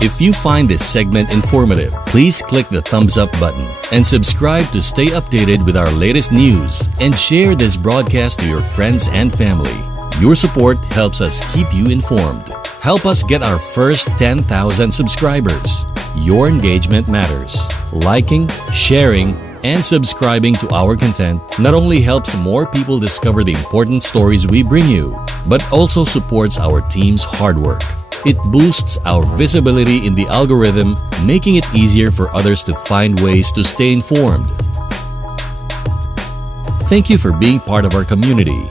If you find this segment informative, please click the thumbs up button and subscribe to stay updated with our latest news, and share this broadcast to your friends and family. Your support helps us keep you informed. Help us get our first 10,000 subscribers. Your engagement matters. Liking, sharing, and subscribing to our content not only helps more people discover the important stories we bring you, but also supports our team's hard work. It boosts our visibility in the algorithm, making it easier for others to find ways to stay informed. Thank you for being part of our community.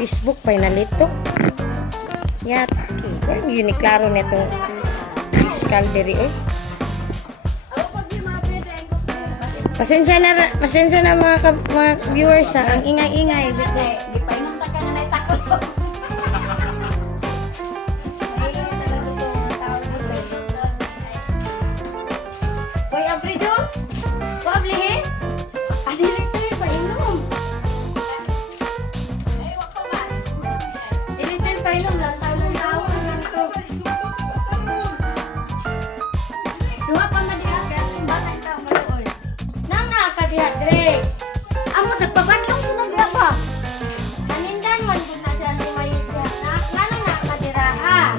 Facebook pa nalito. Yat, okay. Yun klaro netong fiscal diri oy. Pasensya na mga viewers ha, ang ingay-ingay. Di pa inunta ka na takot. Koy abrido? Ko ablihe? Adili tayo pa inom. Dili tayo pa inom lang tawon ganito. Duha pa man diha kay atong bata taw maluoy. Nang nakadiha dire. Amo nagpabadlong sa naglaba. Anindan man kun na siya tumayid diha. Nang nakadira ha.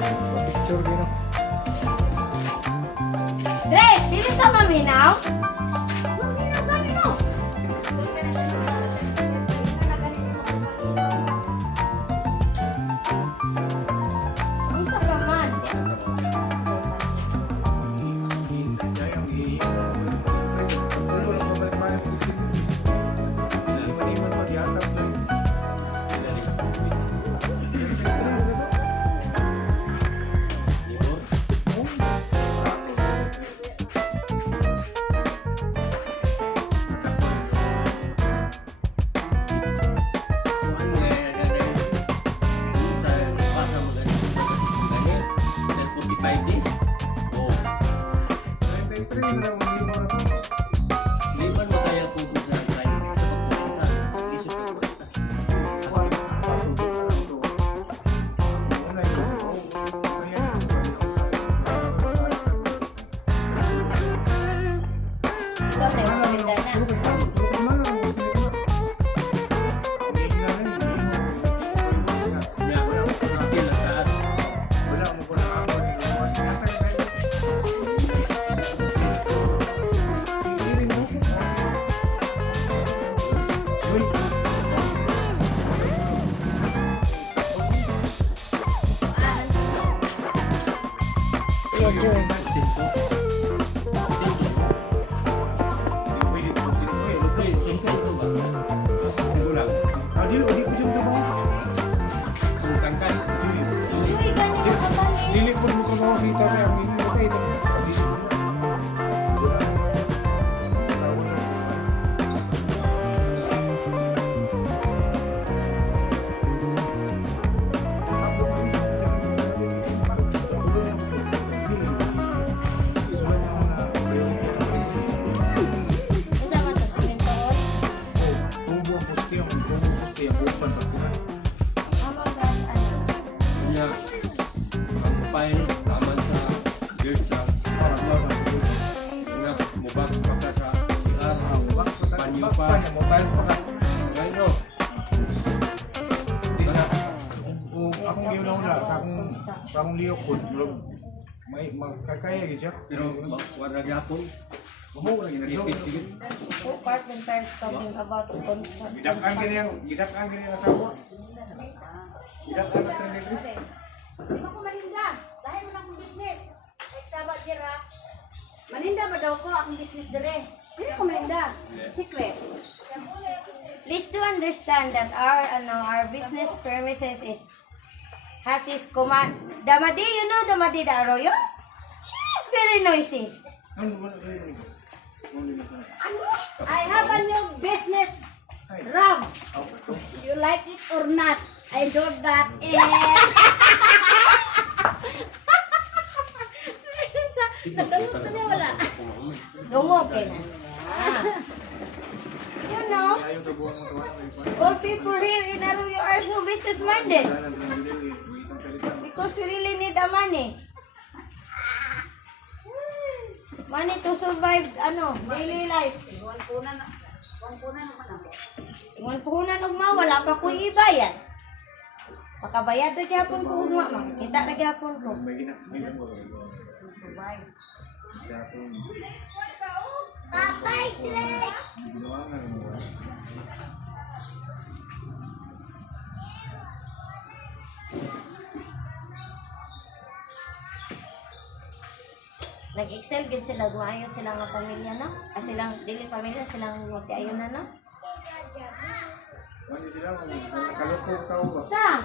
Dire, dili ka maminaw? Unsa ka man? Ikaw na yung Salindana. Iya, Jun. Uy, ganyan ka ba? Lili pun bukan mau kita yang ini kita itu. Box pa ka sa CR. Banyo pa. Mobiles pa ka. Ganyo. Di sa akong giuna-una sa akong liyok ko. May makakaya gid siya. Pero wala gyapon. Mahuwa lagi na ito. Ipit-ipit. So, carpenters talking about construction. Gidak-an gini ang asawa. Gidak-an ang trenders. Di ba ko maninda? Dahil mo lang akong business. Like sabat jira. Maninda ba daw ko akong business dire? Hindi ko maninda. Secret. Please do understand that our business premises has his command. Damadi, you know Damadi the Arroyo? She is very noisy. I have a new business. Rob. You like it or not? I do that. Nadungog na niya wala. Dungog eh na. You know, all people here in Arroyo are so business minded because we really need the money. Money to survive daily life. Ingon puhunan ug wala pa ko ibayad. Makabayad na gyapon ko ugma kita na gyapon ko. Nag-excel gid sila, gumayo sila nga pamilya no? Silang dili pamilya, silang magkaayon na no? Ano sila nakaloko tao ba? Sa?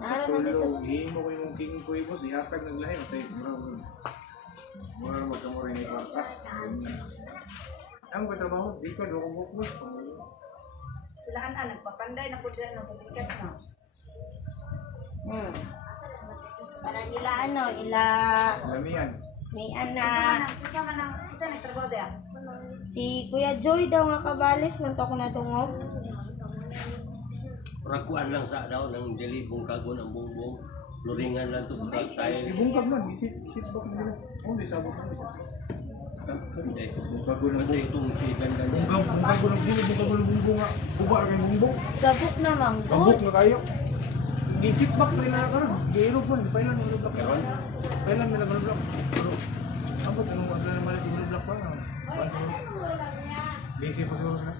Nara na dito. Himo ko yung king ko ibos, ihatag naglahi. Mura na magkamura ni Kwarta. Ang katrabaho, di ko doon bukbos. Silahan nagpapanday na po dyan ng pagkikas na. Parang ila Lamian. ni Ana Isa na trabaho diya? si Kuya Joy daw nga kabalis man to ako natungog. Rakuan lang sa daw ng dili bungkagon ang bumbong. Luringan lang to pag tayo. Ibungkag man, isip ba ko nila. Oh, di sabot man, isip. Hindi. Kasi itong si ganda niya. Bungkag ko ng dili, bungkag ko ng bumbong nga. Buba na kayo bumbong. Gabok na Bambuk manggod. na kayo. Isip bak rin na karon. Giro po, pailan mo blok. Pailan mo na blok. Abot anong wala na malit yung blok pa. Busy po siguro sila.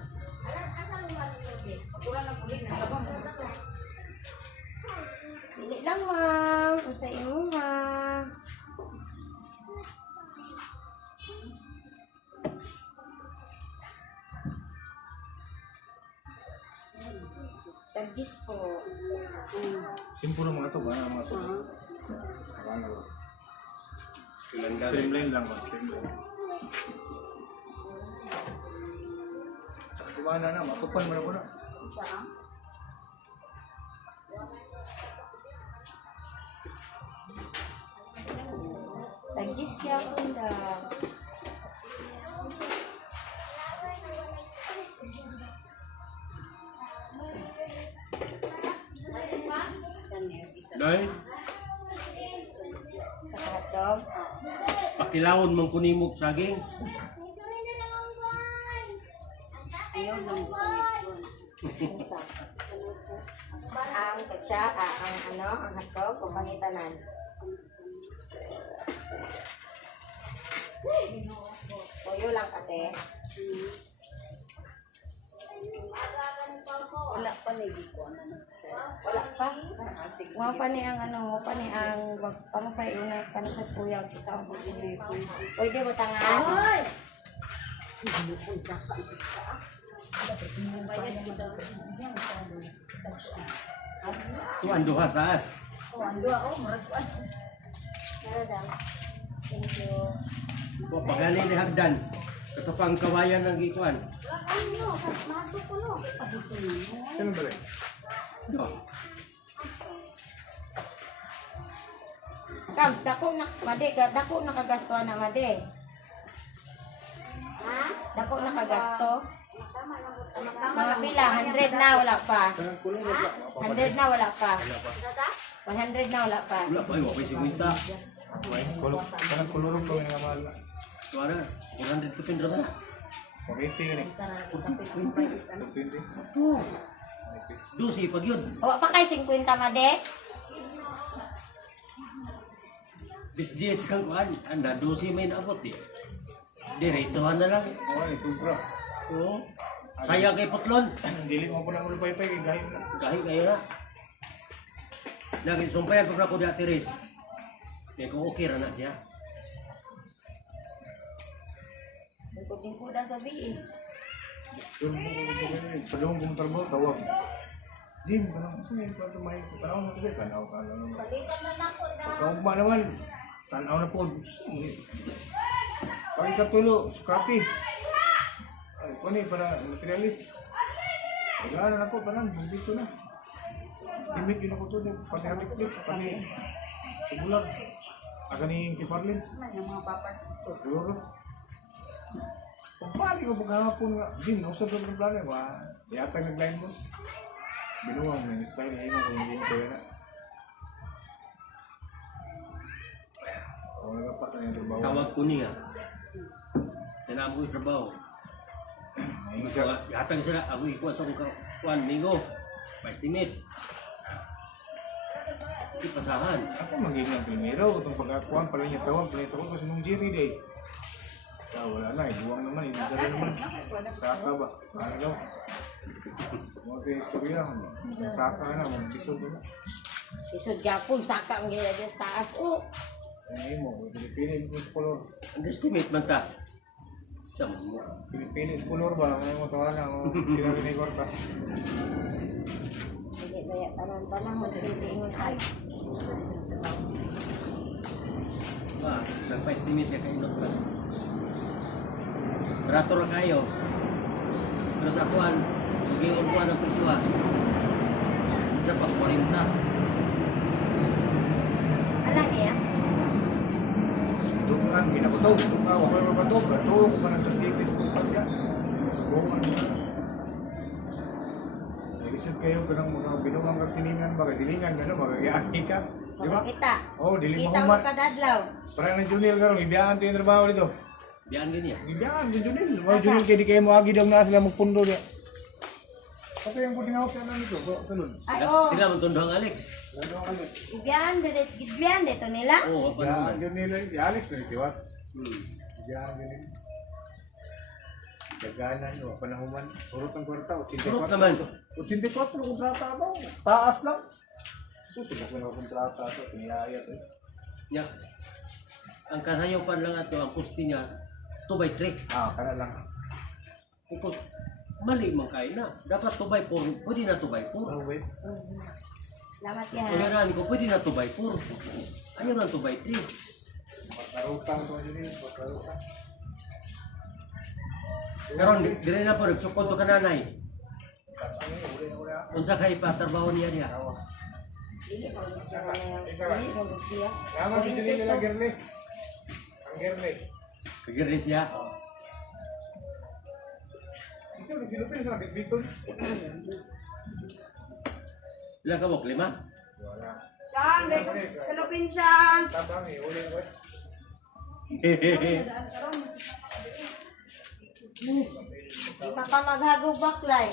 Dili lang ma'am, usa imo ma. Tagis po. Simple mga to, ba mga to. Ano ba? Streamline lang ba? Streamline. Saka si Mana na, matupan mo na po na. Tagis kaya po na. Dahil Sa hotdog. pakilawon man kunimog saging. Ayaw lang. Ang katsa, ang hotdog, kung pangitanan. Toyo lang kasi. Wala pa ni Biko. Wala pa. Mga pa ni ang mga pa ni ang pamukay una kanang kuya si Tao. Pwede mo tangan? Hoy! Tuan duha saas. Thank you. Pagani ni hagdan. Katapang kawayan ng ikuan. Ano ba rin? Do. Kams, dako na kagasto na made. Ha? Dako na kagasto. Mga pila, 100 na wala pa. 100 na wala pa. 100 na wala pa. Wala pa yung 50. May kulog, kanang kulurong ko yung mahal na. Suara, 400 kapin rin na. 40 ka ni. 20. Dusi, pag yun. O, pa kay 50 made? Bis GS kang kuhan, anda, dusi may naabot eh. Diretsohan na lang. Ay, sobra. Oo. Sayang kay Putlon. Dili mo po lang ulo pay-pay, kay gahim na. Kahit kayo na. Lagi sumpayan pa ko dati res. Kaya kung okay ra na siya. Lingkod-lingkodan sa biis. Doon mo, padung kong trabaho, tawag. Jim, kanang sumin pa tumayo. Tanaw na tuloy, tanaw ka lang naman. Pagkaugma naman, tanaw na po. Pagkatulo, sukati. Ay, kuni para materialis. Pag-aaral ako, parang dito na. Estimate yun ako to, pati habit-clips, pati subulag. Aganing si Parlins. Yung mga paparts. Siguro. Pampali ko paghahapon nga. Jim, nausap ko ng plano. Yata nag-line mo. Binuwang mo yung style. Hingo ko yung ko yun na. O, nagpapas na yung trabaho. Tawag ko niya. Tinamo yung trabaho. Ayun siya. Yatang sila, ako ikuha sa kuhan, Migo. Pa-estimate. Ipasahan. Ako magiging ang primero. Itong pagkakuan, pala niya tawag. Pala sa ko kasi nung Jerry day. Wala na, buwang naman. Hindi ka naman. Saka ba? Ano daw? Mga kayo istorya. Saka na, mag-bisog na. Isod gapon, saka ang gila dyan sa taas. O, Ano mo, Pilipinis is color. Underestimate man ta. Sama mo. Pilipinis color ba? Ano mo tawa na, sinabi ni Gorta. hindi kaya tanan-tanan, magpintingon ay. Nagpa-estimate ka kayo doktor. Barato na kayo. Pero sa kuhan, magiging kuhan ng presyoha. Sa pag-40. Alam niya? Dukan, ginakutog. Dukan, wakay makatog. Gaturo ko pa nag-rasitis kung pagka. Bukan mo na. Nag-isip kayo ka ng mga binuwang kang siningan ba? Kasi siningan ka na, magagayaki ka. Di ba? Kita. Oo, dili mo Kita mo human. kadadlaw. Parang ng Junil ka rin, ibiyaan ito yung trabaho dito. Diyan din niya. Ibiyaan, yung Junil. Mga Junil kayo di kayo mo agi daw na sila magpundo niya. Okay, yung puting hawak siya na nito. Sunod. Ay, o. Sila magtundang Alex. Gidbiyan dito nila. Oo, apa Ibiyaan, naman. Junil. Alex na nitiwas. Hmm. Ibiyaan, Junil. Gaganan, o panahuman. Surot ng kwarta, 84. Surot naman. 84 na kontrata ba? Taas lang. Susubok ko na kontrata ito. Pinayayat eh. Yeah. Ang kasayapan lang ato, ang pusti niya, 2x3. Kana lang. Kung mali man kayo na. Dapat 2x4. Pwede na 2x4. Oh, wait. Salamat yan. Kuliran ko, pwede na 2x4. Ayaw na 2x3. Pagkarutang ko Junil. Pagkarutang. Karon dire na po nagsukod to kananay. Unsa kay patrabaho niya niya? Dili mo siya. Yaman si Junil nila Gerle. Ang Gerle. Sige rin siya. Ito, nagsilupin sa dito. Ilang ka mo? 5? Wala. Siyang, salupin siyang. Tabang eh, uling ko eh. Di pa ka maghagog baklay.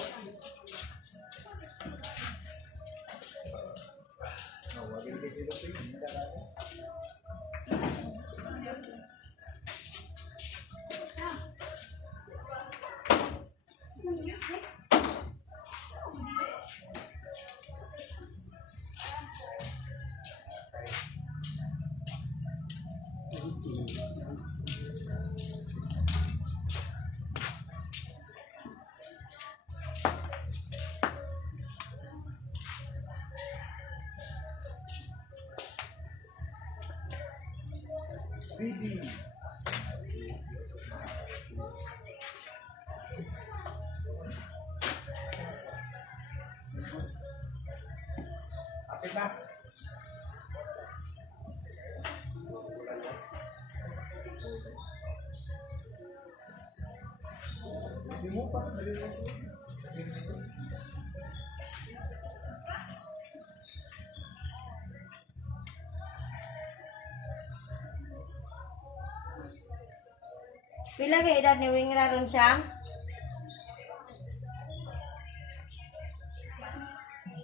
CD. Apit na. Hindi mo pa, dali lang. Pila ka edad ni Wingra ron siya?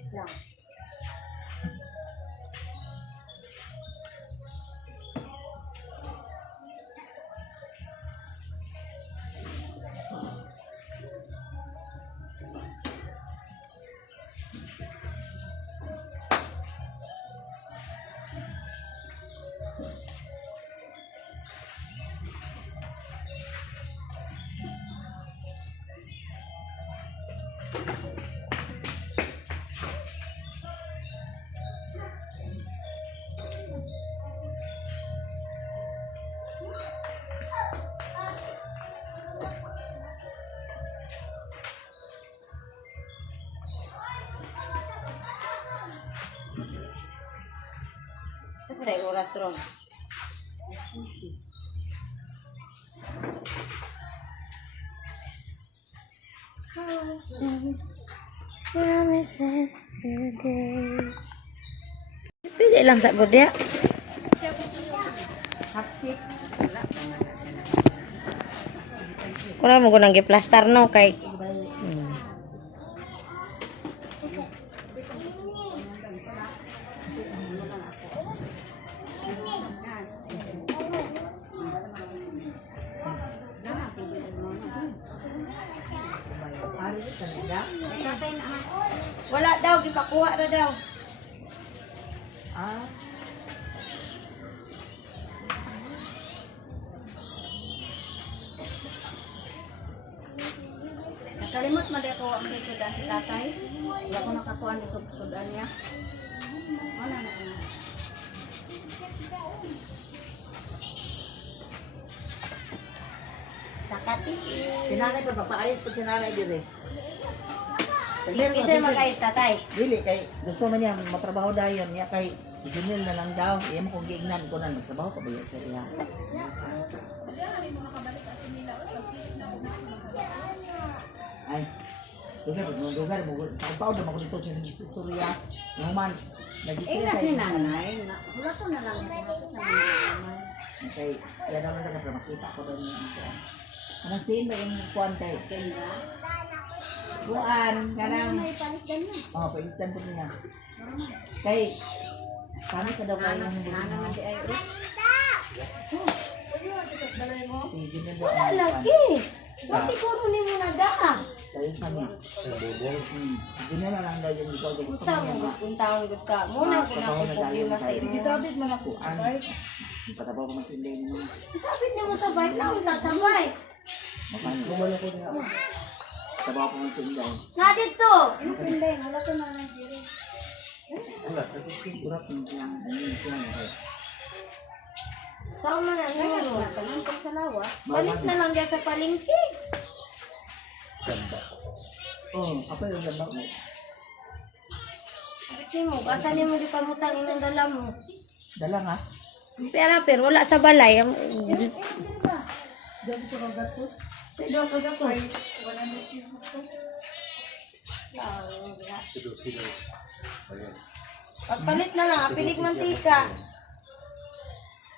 Lang. Siyempre, oras ron. Promises today. Pili lang sa gudya. Hapit. Kurang mo gunang giplastar no kay wala daw gipakuha ra daw. Ah. Nakalimot man ako ang sudan si tatay. Wala ko nakakuha dito sudan niya. Wala na ko. Sakati. Sinanay pa papaayos pag sinanay dire. Isa magkais tatay. Dili kay gusto man niya matrabaho dayon niya kay si Junel na lang daw. Iya mo kung giignan ko na magtrabaho pa ba yun sa iya. Ay. Dugar mo pao na ako dito sa istorya. Yung man Eh, kasi nanay. Wala ko na lang. kay ya daw na ka makita ko daw niya. Anong sin ba yung kuan kay? Kuan kanang oh, pag-istan ko niya. Kay paano ka daw kayo ng Naman di ay. si Junel daw Wala ang kuan. lagi. Wa siguro ni mo na daa. Kayo kami. Junel na lang daw yung ikaw gusto Usa mo niya. puntaon gud ka. Muna ko na ko problema sa imo. Isabit man ako. Patabaw ko masindi mo. Isabit nimo sa bike lang ta sa bike. Wala ko niya. Patabaw ko masindi. Nga dito. Sinday, wala ko na lang diri. Wala, kurap yung siyang Saan man ang nuro? Kanan ko sa lawas. Balik na lang diya sa palengke. oh, apa yung ganda mo? Sabi mo, basa nimo di pamutang imong dala mo. Dala nga. Pero wala sa balay. Diyan ko kagatot. Pero ko gako. Pagpalit na lang, apilik mantika.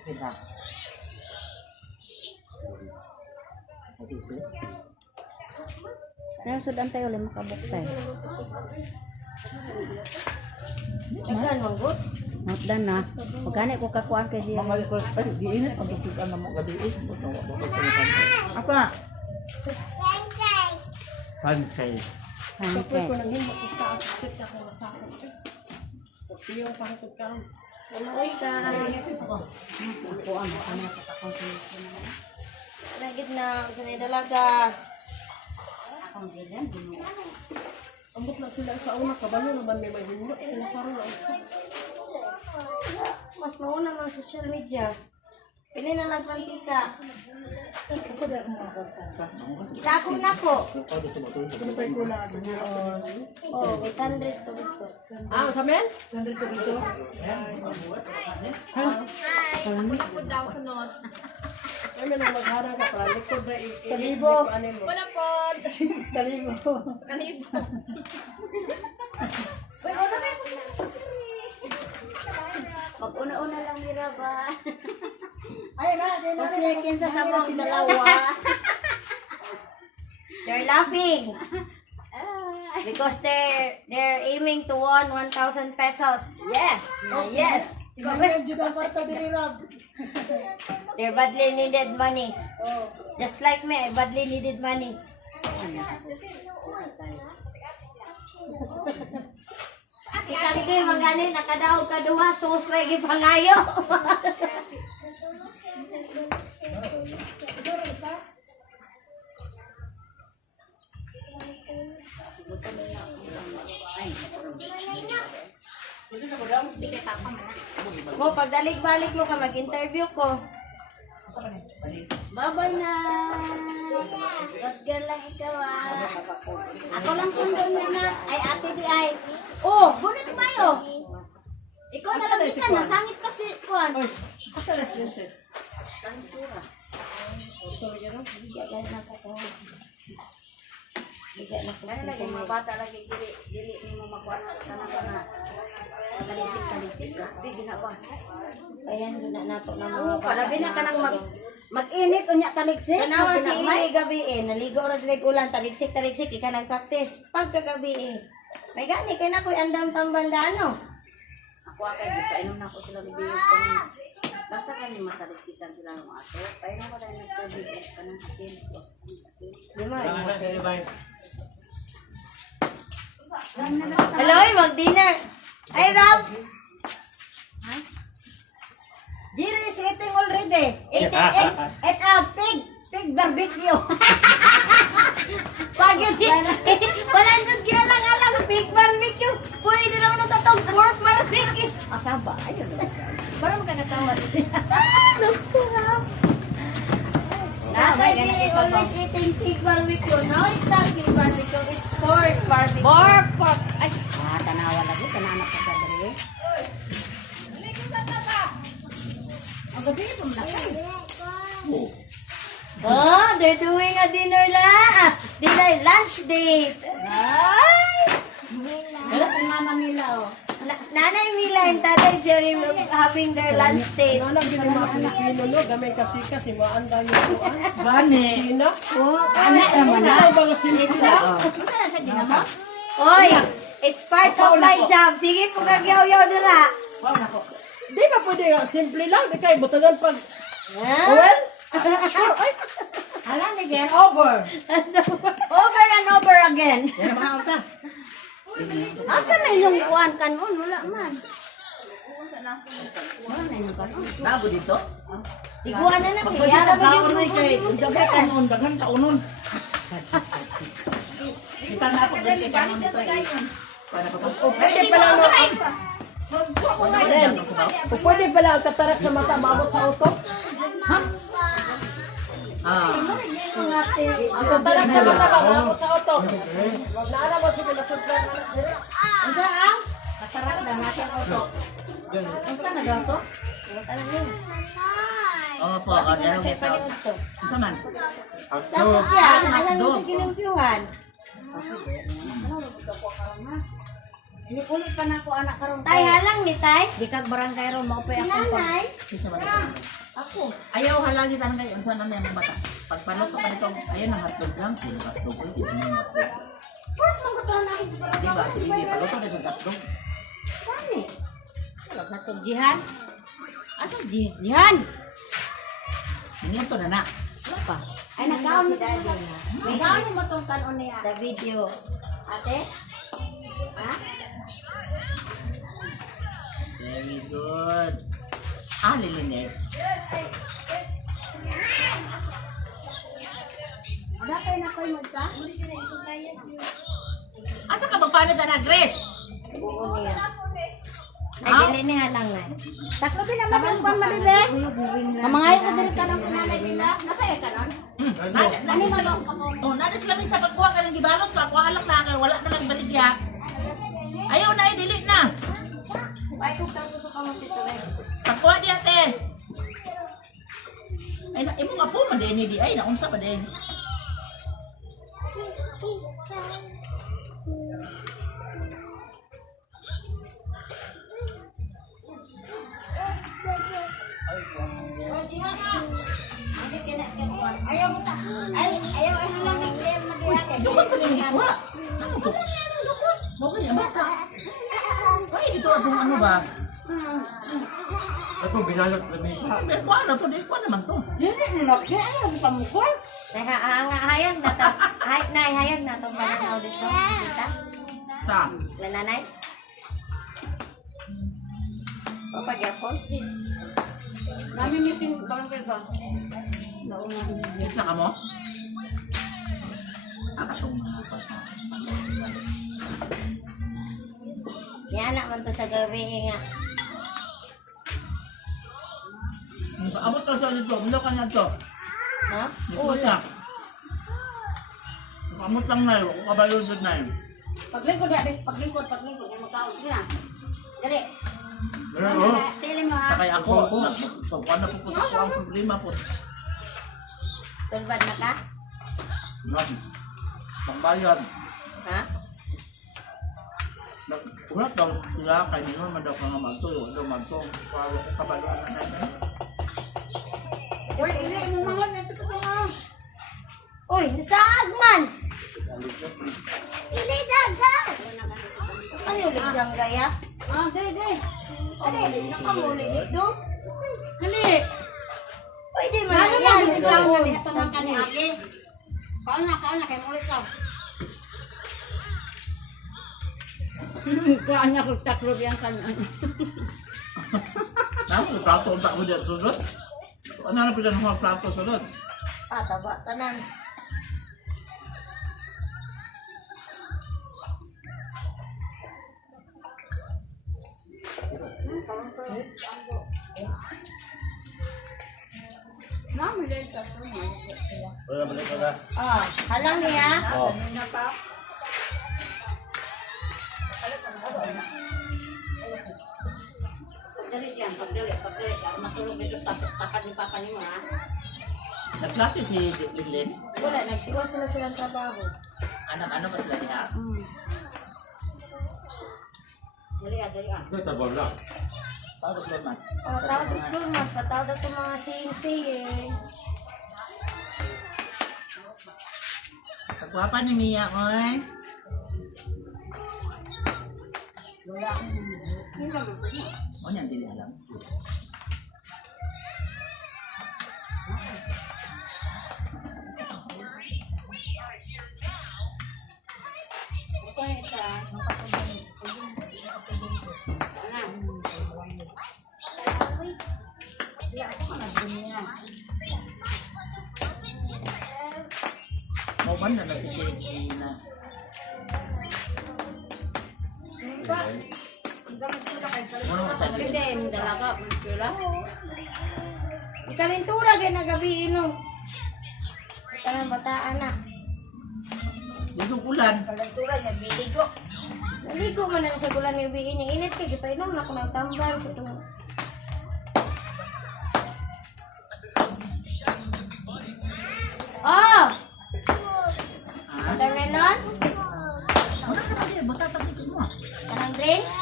Sige na. Ano sudan tayo ulit makabuktay? Ayan, manggot. Nakdan na. Pagkani ko kakuan kay siya. Mga ko ay giinit ang tutukan na mo gadiis mo to. Apa? Pancay. Hangkay. Uy ka. Nagit na, sanay dalaga. Ambot na sila sa una, kabalo naman may mahindo. Sila karoon na. Mas mauna mga social media. Pili na nagpantika. Dako na po. Oh, 800 to dito. Ah, sa men? Ay, may nang maghara ka pa. Likod na Kalibo. Wala po. Kalibo. Mag-una-una lang nila ba? Kung sila kinsa sa mga dalawa. They're laughing. Because they're aiming to won 1,000 pesos. Yes. Yes. They badly needed money. Just like me, I badly needed money. Ikaw kayo magaling, nakadaog ka duha, susray gipangayo. Mo, pagdalik-balik mo ka, mag-interview ko. Bye-bye na. God girl lang ikaw ah. Ako lang kundo niya na. Ay ate di ay. Oh, gunit mayo. Ikaw na lang isa. Nasangit pa si Juan. Asa na princess? Ano lagi mga bata lagi dili ni mo makuha sa kana-kana. Talisik ka. Di ginawa. Ayan, na nato na mga Oh, kalabi na ka nang mag-init unya taligsik. Tanawa si Ili gabi naligo ra dinig ulan, taligsik, ika nag-practice. Pagkagabi may gani kay na ko'y andam pambanda ano. Ako akay dito inom na ako sila ni Biyos kanina. Basta kani mataliksikan sila ng ato. Painom ko dahil nagtubig ka ng asin. Di mo. Hello, mag-dinner. Ay, Rob. Jerry is eating already. Eat pig barbecue. Pagod walang good kaya lang alam, pig barbecue. Pwede lang nung tatong pork barbecue. Asaba, ayun. Para magkakatawas. Gusto nga. Nasa di always eating pig barbecue. Now it's not pig barbecue, it's pork barbecue. Pork. Ay, tanawa lagi. Tananak ka sa dali. Ang gabi po Oh, they're doing a dinner lunch date. Ay! Wala si Mama Mila oh. Nanay Mila and Tatay Jerry will having their lunch date. Ano gini mga Pilipino no, gamay kasika si Maanda yung kuan. Bani. Sina. Anak naman na. Ano ba nga sinita? Ano sa ginama? Oy, it's part of my job. Sige po kagyaw-yaw dira. Di ba pwede nga, simple lang. Di kayo butagan pag, Ha? well, sure, ay, Alam ni Ger. over. Over and over again. Yan mga alta. Asa may yung kuan kanon? Wala man. Wala na yung kanon. Bago dito. Iguan na Pag kaya pwede ba ka yung unoy kay daghan kanon, daghan ka unon. Kita na ako din kay kanon dito eh. Para pa Pwede pala no, pwede pala ang katarak sa mata, maabot sa auto. Ang katarak sa mata, maabot sa auto. Wag na alam mo, sige, nasudlan na na. Unsa ang? Katarak na natin auto. Unsa na daw to? Opo, Kasi order na ng sa ito. paniud to. Sa man. Dapat yan, alam mo sa kilimpyuhan. Ini kulit pa na ako anak karon. Tay halang ni Tay. Di kag barangay ron mao pa Si ako pa. Nanay. Isa man. Ako. Ayaw halagi tan kay unsa na yung bata. Pagpaluto pa nito, ayun ang hotdog lang, sino hotdog ko, hindi mo hotdog. Di ba, si Bibi, paluto na sa hotdog. Kani. Wala na to jihan. Asa jihan? Minuto na na. Wala pa. Ay nakaon Si mo Daddy sa. na. Nakaon mo tong kanon niya. The video. Ate? Ha? Very good. Lilinig. Dapat na koy mo sa? Asa ka magpalit na Grace? Oo niya. Ay, dili ni halang na. Taklo din naman yung pamalibe. Mamangay ko din ka ng pinanay nila. Nakaya ka nun? Nani sila. Oh, nani sila may sa pagkuha ka ng gibalot, pagkuha lang na kay wala na magbaligya. Ayaw na dili na. Ay, kung tanong sa kamuti to eh. Pagkuha di ate. Ay na imo nga po man din di ay naunsa pa din. Ayaw mo ta. Ayaw halang ni Claire Madiake. Dukot pa din ikuha. Ano to? Okay, ang bata. Ay, dito atong ano ba? Ako binalot na may Ikuha na to, di ikuha naman to. Dili nilaki. Ayaw mo pamukol. Hayag na to. Hayag na to ba na dito? Kita? Sa? Nanay? Papagyapon? Nami meeting barangay ba? Isa ka mo? Akatong mga pasa. Yan anak man to sa gabi nga. Abot ka sa dito, bilo ka na to. Ha? Dito siya. Kamot lang na yun, kung kabayo doon na yun. Paglingkod ya, paglingkod. Ay magkaon sila. Dali. Oo. Tili mo ha. Kaya ako, so kung ano po sa ang problema po. Sulbad na ka? Pangbayan. Ha? Ulat daw sila, kaya nyo naman daw ka nga magtuyo. Daw magtuyo, para kung kabayo na natin. Uy, ili mo mga nito ko ha. Uy, nasaag man! Ili dagat! Ano yung ligang gaya? Ah, dali. Nakamuli dito? Dali. Pwede man Lalo yan. lang ikaw na dito man kani ate. Kaon na kay mulit ka. Kuan na ko taklo yang kan. Tapos, plato ang tako dyan sunod. Ano na po dyan mga plato sunod? Ah, taba, tanan. Mami dai ta ko. Wala balik ka na. Ah, halang niya. Oh. Dali yan, pagdali. Matulog dito sa tapat ni papa ni mo ha. Nagklase si Lilin. Wala, nagtiwas sila silang trabaho. Anak-ano ba sila niya? Dali ah. Ito tabon lang. Paano ko mas? Oh, tawag dito mas. Patawag dito mga sing-sing eh. Pagwapa ni Mia, oy. O niyan, dili alam. Ito yung isa. Mau man na si Jackie na. Ano masabi? Hindi, dalaga. Magkira. Ikalintura gaya na gabi ino. Ikalang bataan na. Dito ulan. Naligo man na sa gulang yung biin niya. Init kayo, painom na ako ng tambal. Oh! Watermelon? Ano sa kasi? Bata tapos mo. Kanang drinks?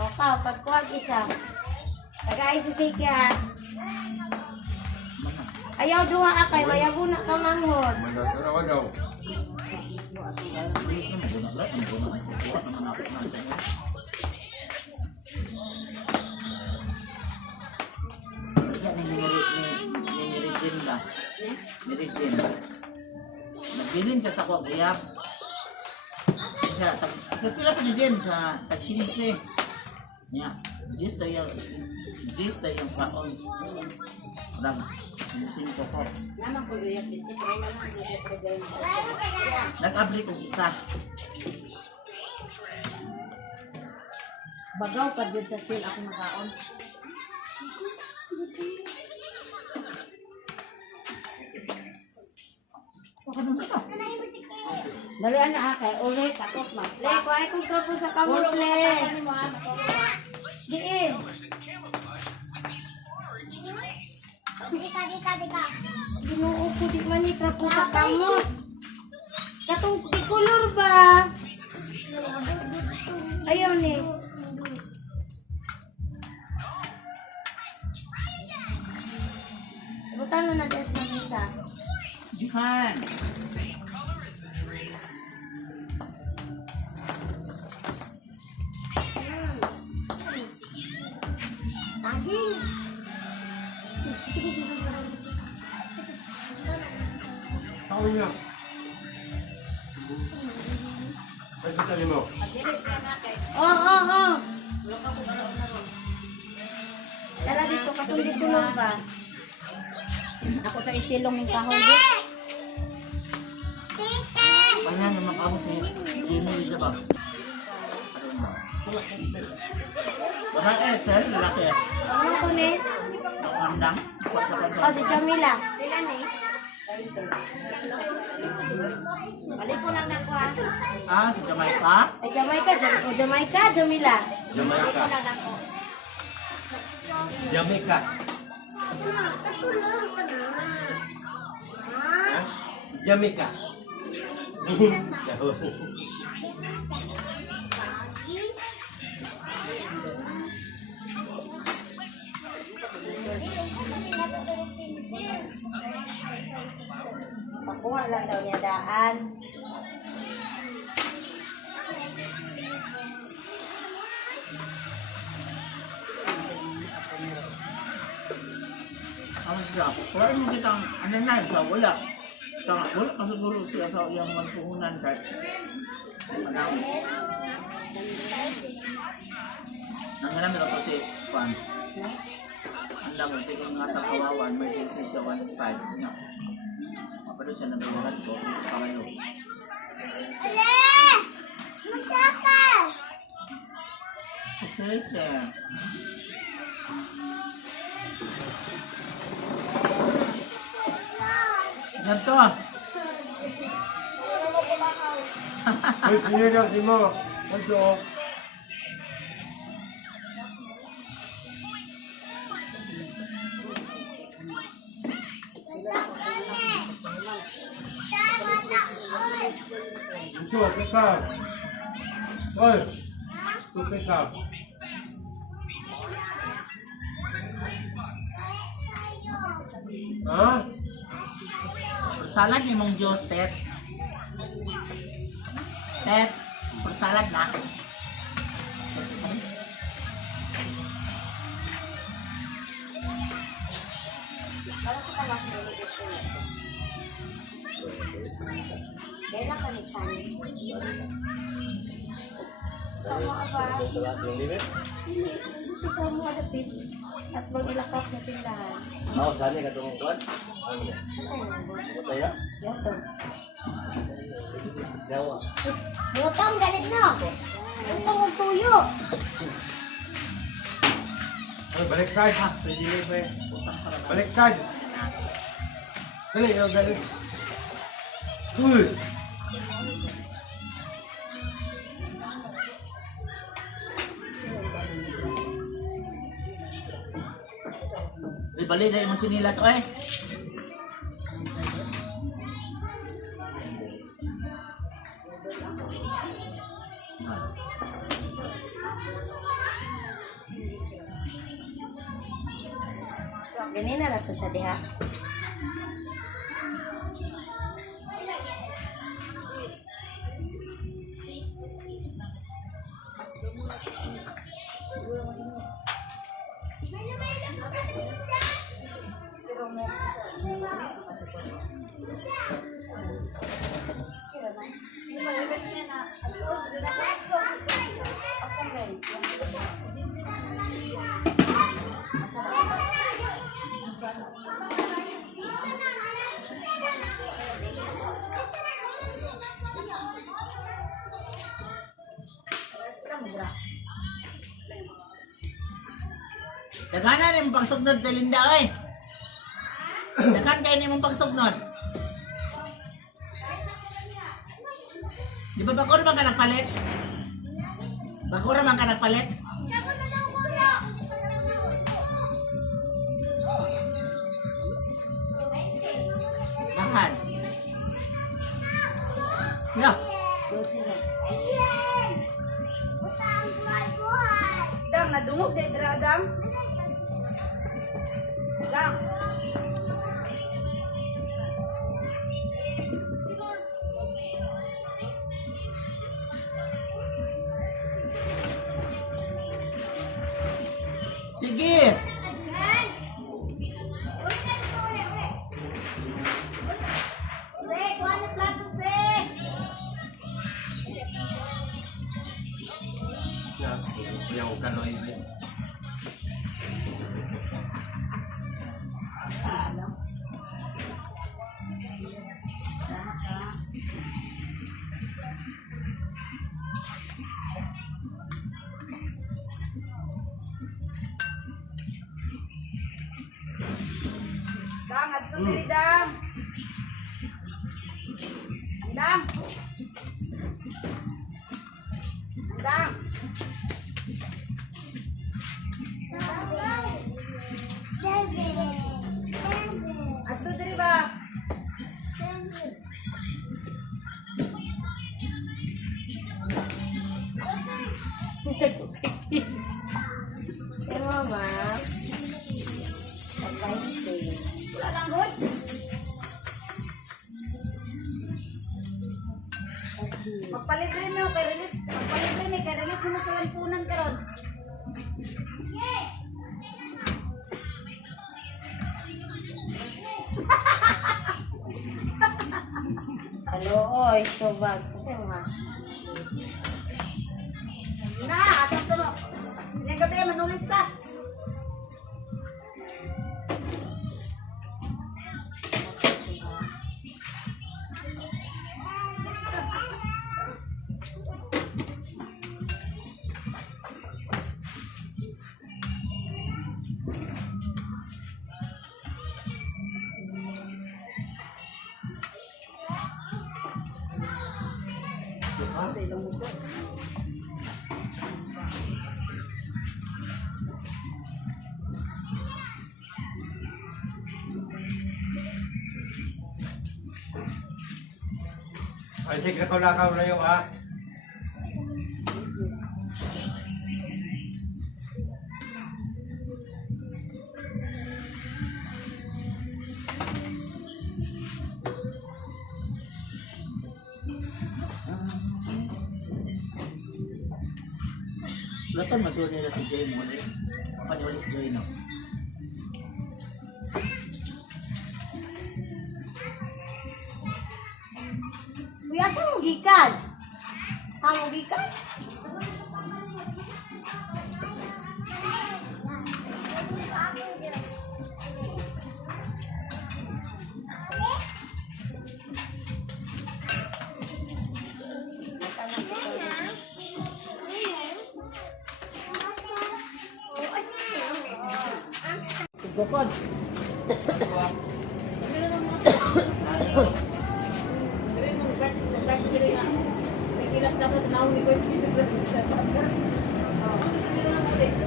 O ka, pagkuwag isa. Tagay si Siki ha. Ayaw duha akay, mayago na ka manghod. Mandaw daw. Nagbilin siya sa kuwagayap. Siya, pila pa ni Jen sa tag-15. Niya, just tayo yung kaon. Lang, sinusin ko ko. Naman ko iyak dito. Try na lang dito. Nag-abri kong isa. Bagaw pa dito sa sil ako nakaon. Dali na kay ulit takot ma. Le, kuhay kong tropo sa kamot, le. Diin. Ginoo ko di man ni tropo sa kamot. Katong di color ba? Ayaw ni. Butan na na des mag isa. isa. Jihan. Saging. Ako niya. Ay, sasali mo. Oh. Tara dito, katuloy tulong ba? Ako sa isilong ng kahoy. Kanya naman kabot ni Jimmy siya ba? Babae, sir, lalaki. Ano ko ni? Nakandang. Oh, si Jamila. Balik ko lang na ko ha. Ah, si Jamaica. Ay, Jamaica, Jamila. Jamaica. Jamaica. Jamaica. Pakuha lang daw niya daan. Ano siya? Wala mo kitang ano na siya, wala. Wala ka siguro siya sa iyang magpuhunan kahit. Nangaram na ako si Juan. Ang dami, tingin nga kawawan, may tensi siya 1.5. Mapalo siya na bayaran ko, kawayo. Kasi siya. Ganto. Ay, pinirang si mo. Ito. Ito, pekal. Oy, ito pekal. Ha? Salad ni mong Diyos, Tet. Tet, salad na. Kailan ka nagsabi? Sama ka ba? Hindi. Sama mo adapit. At mag-ilakap na tindahan. Mau sani ka itong kuwan? Butaya? Yoto. Dawa. Yotom, galit na. Yoto, magtuyo. Ay, baliktad. Baliktad. Dali, dali. Uy! Ibalik na yung sinilas, oy. Ganina na to siya diha. Daghanan ni mong pagsugnod kay Linda, oy. Daghan kayo ni mong pagsugnod. Di ba bagura man ka nagpalit? Bagura man ka nagpalit? Daghan. No. Dam, nadungog sa Dam. Dam. Sa Loibe. Dang, adto diri dang. Dang. Dang. Adto diri ba? Pero mama, Wala lang gud. Magpalibre mo kay release. Magpalibre mi kay release mo sa lampunan karon. hello, oy, tubag. Kasi mga, Na, atong tulo. Nga gabi manulis ka. Ay, sige ko lakaw na yung ha. Laton masul nila si Jay mo ulit. Apa ni ulit si Jay no? kuya, saan mo gikan? Saan mo gikan? Gopod.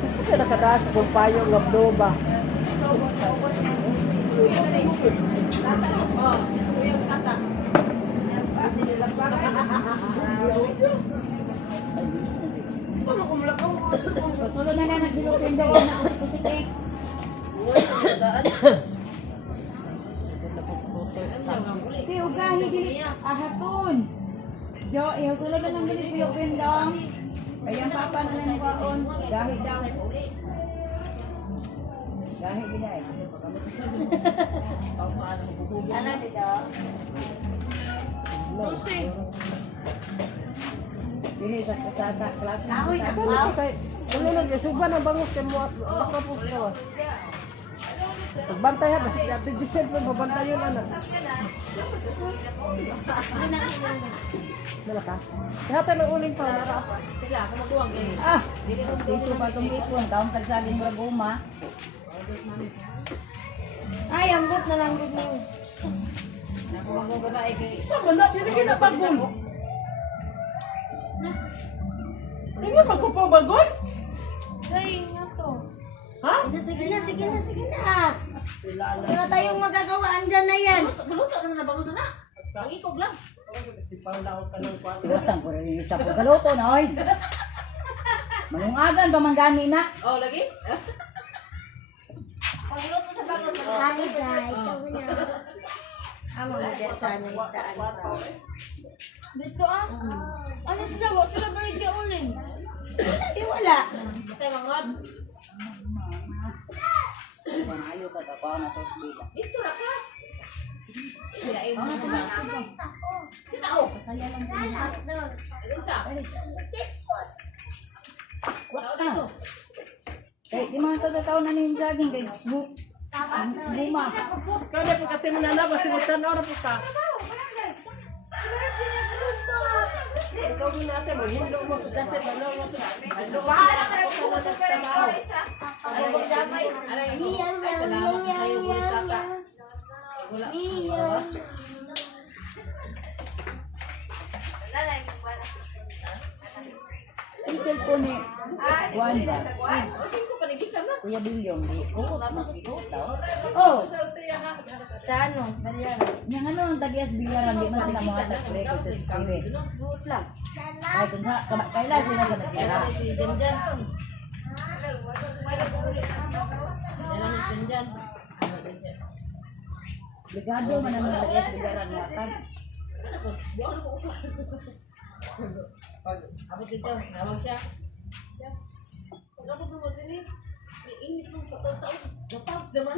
Kasi ka nakadaas kung payo ng abdoba. Tulo na lang nagsilupin daw na pusitik. Ti ugahi dili ahaton. Jo, ihutulog na ng dili silupin daw. Ayang papa na lang waon. Gahi daw. Gahi ginay. Ano dito? Dili sa klase. Ahoy, Ano ako. kay ano lang suban ang bangus kay mo makapos ka. Pagbantay ha kasi ati Giselle pa babantay yun ana. Nala ka. Hata ng uling pa na rapa. Sila, kumukuwang kayo. Ah, Siso pa itong ipon. Taong tagsaging mura guma. Ay, ambot na lang gud niyo. Naku, magbabae kayo. sa wala dili kinabagol. Tingnan magpapabagol? Ay, nga to. Ha? Sige na, sige na, sige na. Wala tayong magagawa, andyan na yan. Baluto naman na bago na. Ang ikog lang. Si Paula ka ng kwarto. Iwasan ko rin isa po. Baluto na, oy. Malungagan ba manggani na? Oh, lagi? Pagluto sa bago. Hi guys, amo mo dyan sana istaan pa. Dito ah. Ano sila ba? Sila ba yung uling? Di wala. Tayo mga Ayaw ka pa na to sila. dito ra ka. Sila ay mga Sino ako? Ano sa? ka. Kaya di mga tao na yung saging kay Buma. Kada po kati mo na labas, simutan na po ka. Ikaw mo natin, hindi mo sa dati, ano mo ito. Bahala ka na po sa trabaho. Ay, salamat sa iyo, Boris Tata. Ang cellphone ni Juan ba? Kuya Bilyong, di ko makikita. Oh, sa ano? Yang ano ang tagias bilyaran, di man sila mga nag-record sa sire. Lang. Ay, kung sa, kailan sila sa natira. Brigado man ang mga tagias bilyaran nga tag. Ako dito, nawag siya. Ako naman din init ng pagkataon. Napags naman.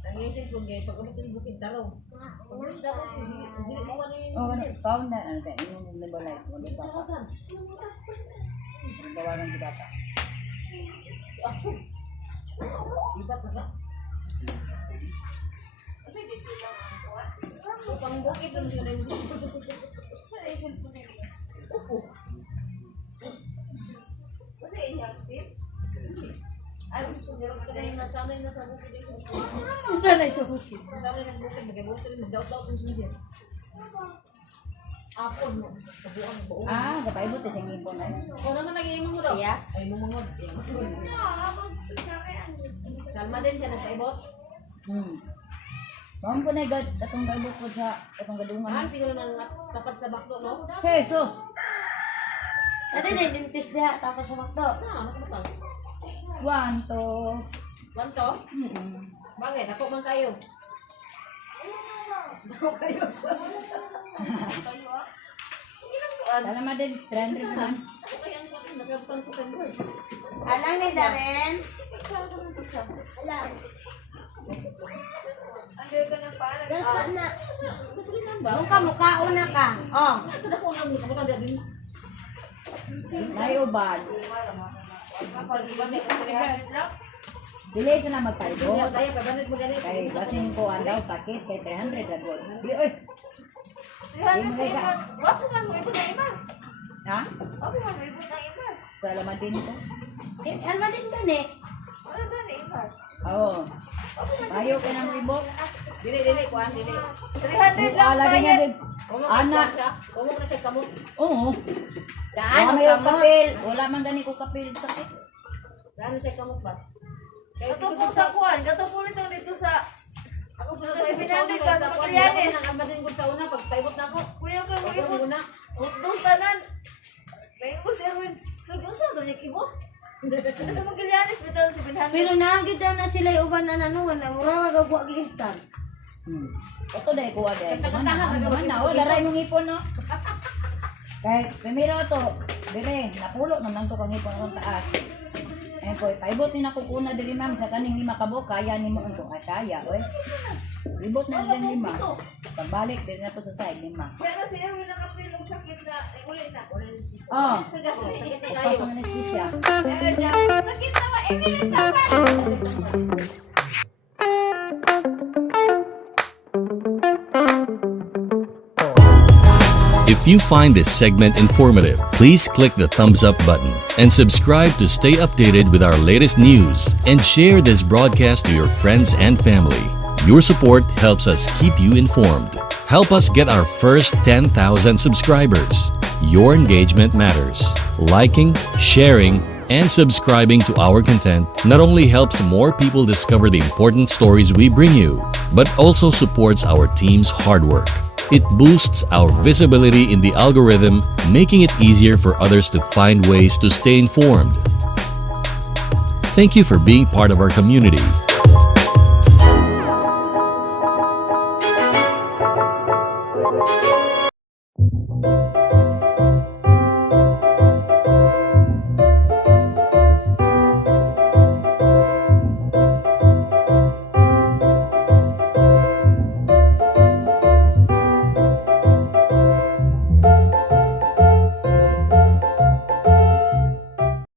Nangyaysin ko ngayon, pag-abot ng bukid taraw. Pag-abot dapat, hindi mo ano yung Oh, ano, kaon na, ano tayo, yung nabalay, ano ba ka? Ang gawa ng bata. iba ka ba? Pang bukid lang sila yung upo. Nasanay na sa bukid yung Sanay sa bukid. Nasanay ng bukid, nag-bukid, nag-daot-daot yung sinigyan. Apod mo, kabuang buong. Ah, kapaibot eh, siyang ipon na yun. Kung naman nag-iimong mo daw? Iya. Ay, mumungod. Kalma din siya, nagpaibot. Bawang po na yung atong gaibot po sa atong gadungan. Mahal siguro nang tapat sa baklo, no? Hey, so, Dati na yung dentist diha, tapos sa makdo. Nakapatang. 1, 2, Banto? Bakit? Ako man kayo. Ako kayo. salamat din, 300 naman. Ako kayo ang bakit. Nakapatang ko kayo. Alang ni Darren. Doon ka, mukhaon na ka. Oh. Kada ko lang kapatang din. May ubad. Dili sa na magpaibot. Kaya tayo, pabanit mo ganit. Kay basing ko ang daw sakit kay 300 na doon. Di, oy. Di mo kay ka. Wapo nga mo ibot na iba. Ha? Wapo nga mo ibot na iba. Salamat din ito. Alma din ka ni. Ano ka ni iba? Oo. Ayaw ka na mo ibok. Dili, kuhan, dili. 300 lang Alagi niya bayad. din. Ana. Kumok na siya kamok. Oo. Daan Wala mo may ka mo. kapil. Wala man gani ko kapil sakit. Gano'n siya kamok ba? Gato po sa kuwan. Gato po nito dito sa... Ako po Sa 700 ka sa Patrianes. Patrianes. Ang almadin ko sa una, pag paibot na ako. Kuya ka mo Ako ibot. muna. Doon tanan. May ko si Erwin. Nag-un sa doon ibot. Sa Magallanes, bitaw 700. Pero naagid daw na sila yung uban na nanuwan na mura magagwa gigitan. Ito dahil kuha dahil. Katahan, Naman na. Oh, laray mong ipon no. Kahit primero to. Dire, napulo naman to kang ipon ang taas. Eh ko, paibot ni ako kuna diri ma'am sa kaning 5 kabok. Kaya ni mo ang kaya. Oy. Ibot na din 5. Pagbalik din na to sa side 5. Pero si Erwin nakapilong sakit na. Ulit na. Oh. Sakit na Tapos kayo. ang anesthesia. Sakit na ba? Emily naman. If you find this segment informative, please click the thumbs up button and subscribe to stay updated with our latest news and share this broadcast to your friends and family. Your support helps us keep you informed. Help us get our first 10,000 subscribers. Your engagement matters. Liking, sharing, and subscribing to our content not only helps more people discover the important stories we bring you, but also supports our team's hard work. It boosts our visibility in the algorithm, making it easier for others to find ways to stay informed. Thank you for being part of our community.